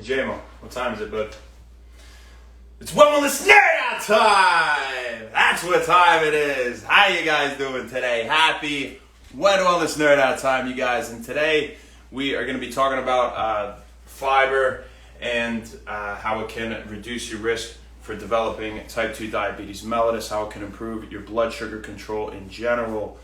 Hey JMO, what time is it, bud? It's Wellness Nerd Out time! That's what time it is! How you guys doing today? Happy Wellness Nerd Out time, you guys. And today we are going to be talking about fiber and how it can reduce your risk for developing type 2 diabetes mellitus, how it can improve your blood sugar control in general,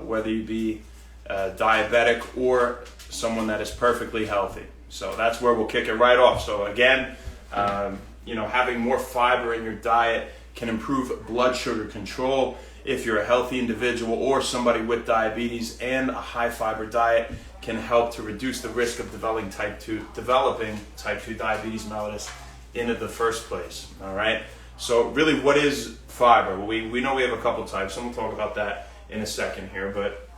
whether you be diabetic or someone that is perfectly healthy. So that's where we'll kick it right off. So again, having more fiber in your diet can improve blood sugar control. If you're a healthy individual or somebody with diabetes, and a high fiber diet can help to reduce the risk of developing type 2 diabetes mellitus in the first place. All right. So really, what is fiber? Well, we know we have a couple types, and we'll talk about that in a second here. But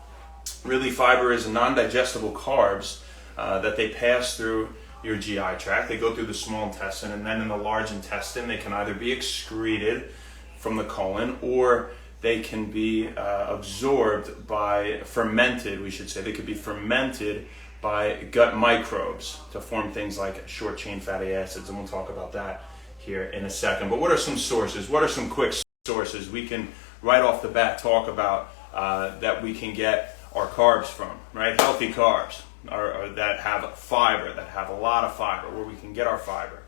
really, fiber is non-digestible carbs that they pass through your GI tract. They go through the small intestine, and then in the large intestine, they can either be excreted from the colon, or they can be absorbed by fermented, we should say. They could be fermented by gut microbes to form things like short-chain fatty acids, and we'll talk about that here in a second. But what are some sources? What are some quick sources we can right off the bat talk about that we can get our carbs from, right? Healthy carbs or that have fiber, that have a lot of fiber, where we can get our fiber.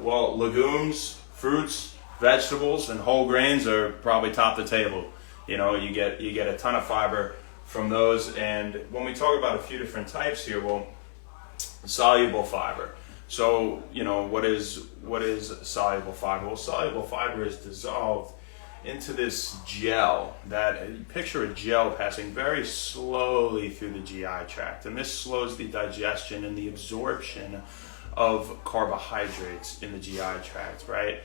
Well, legumes, fruits, vegetables, and whole grains are probably top of the table. You get a ton of fiber from those. And when we talk about a few different types here, well, soluble fiber. So, what is soluble fiber? Well, soluble fiber is dissolved into this gel that, picture a gel passing very slowly through the GI tract. And this slows the digestion and the absorption of carbohydrates in the GI tract, right?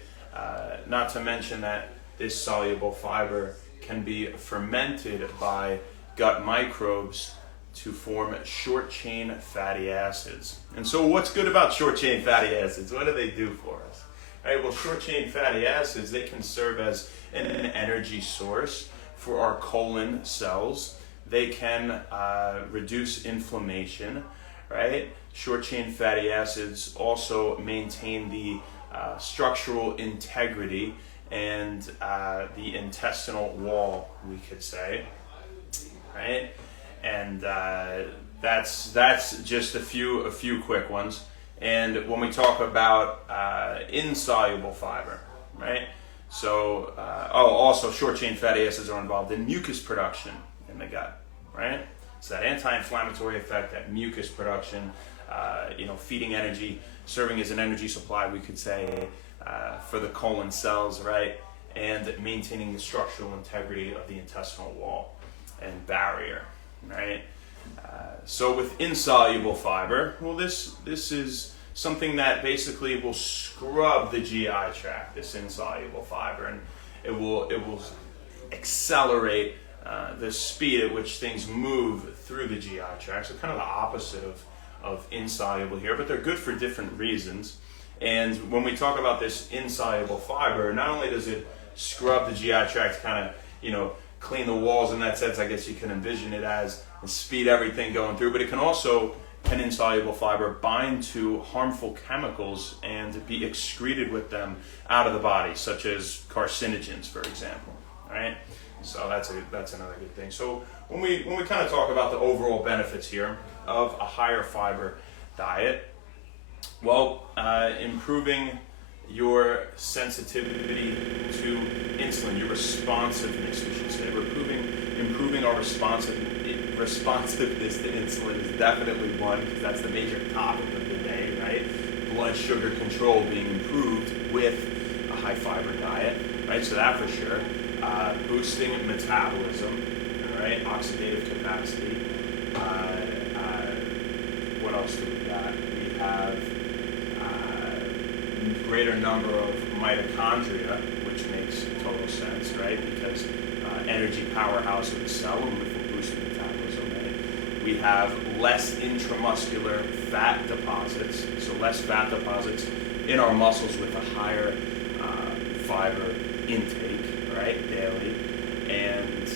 Not to mention that this soluble fiber can be fermented by gut microbes to form short-chain fatty acids. And so what's good about short-chain fatty acids? What do they do for us? Right, well, short-chain fatty acids, they can serve as an energy source for our colon cells. They can reduce inflammation, right? Short-chain fatty acids also maintain the structural integrity and the intestinal wall, we could say, right? And that's just a few quick ones. And when we talk about insoluble fiber, right? So, also short-chain fatty acids are involved in mucus production in the gut, right? So that anti-inflammatory effect, that mucus production, feeding energy, serving as an energy supply, we could say, for the colon cells, right? And maintaining the structural integrity of the intestinal wall and barrier, right? So with insoluble fiber, well, this is something that basically will scrub the GI tract, this insoluble fiber, and it will accelerate the speed at which things move through the GI tract. So kind of the opposite of insoluble here, but they're good for different reasons. And when we talk about this insoluble fiber, not only does it scrub the GI tract, kind of, clean the walls in that sense, I guess you can envision it as, and speed everything going through, but it can insoluble fiber bind to harmful chemicals and be excreted with them out of the body, such as carcinogens, for example, right? So that's another good thing. So when we kind of talk about the overall benefits here of a higher fiber diet, well, improving your sensitivity to insulin, your responsiveness, we should say. Improving our responsiveness to insulin is definitely one, because that's the major topic of the day, right? Blood sugar control being improved with a high fiber diet, right? So that for sure. Boosting metabolism, right? Oxidative capacity. What else do we got? We have greater number of mitochondria, which makes total sense, right? Because energy powerhouse of the cell, and which will boost metabolism, right? We have less intramuscular fat deposits, so less fat deposits in our muscles with a higher fiber intake, right, daily. And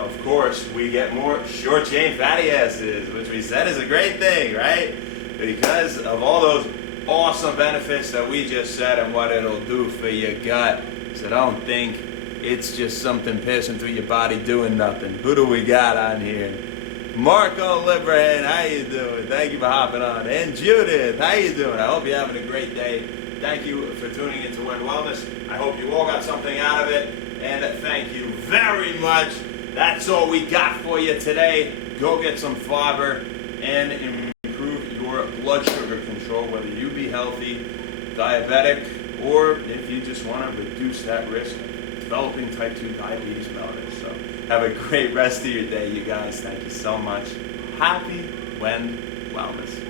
of course, we get more short-chain fatty acids, which we said is a great thing, right? because of all those awesome benefits that we just said and what it'll do for your gut. So don't think it's just something passing through your body doing nothing. Who do we got on here? Marco Librahan, how you doing? Thank you for hopping on. And Judith, how you doing? I hope you're having a great day. Thank you for tuning into Wend Wellness. I hope you all got something out of it. And thank you very much. That's all we got for you today. Go get some fiber and improve your blood sugar control, whether you be healthy, diabetic, or if you just want to reduce that risk of developing type 2 diabetes mellitus. So have a great rest of your day, you guys. Thank you so much. Happy Wend Wellness.